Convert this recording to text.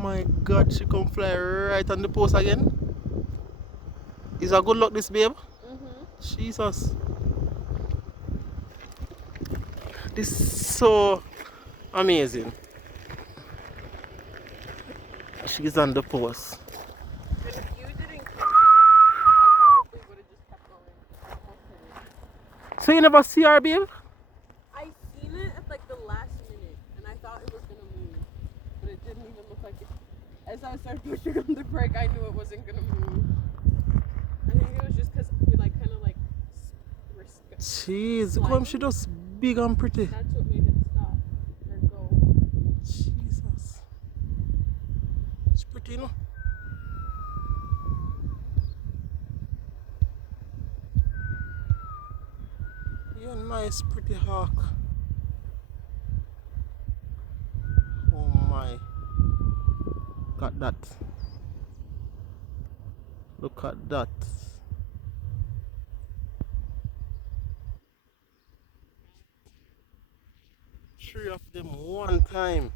my god, she come fly right on the post again. Is a good luck this babe? Jesus. This is so amazing. She's on the post. And if you didn't catch it, I probably would have just kept going. I almost hit it. So you never see her, babe? I seen it at like the last minute, and I thought it was gonna move, but it didn't even look like it. As I started pushing on the brake, I knew it wasn't gonna move. I think it was just because we like kind of like were Jeez, sliding. come she just big and pretty. That's what made it stop or go. Jesus. It's pretty, you know. You're a nice, pretty hawk. Oh my. Look at that. Look at that. Three of them one time.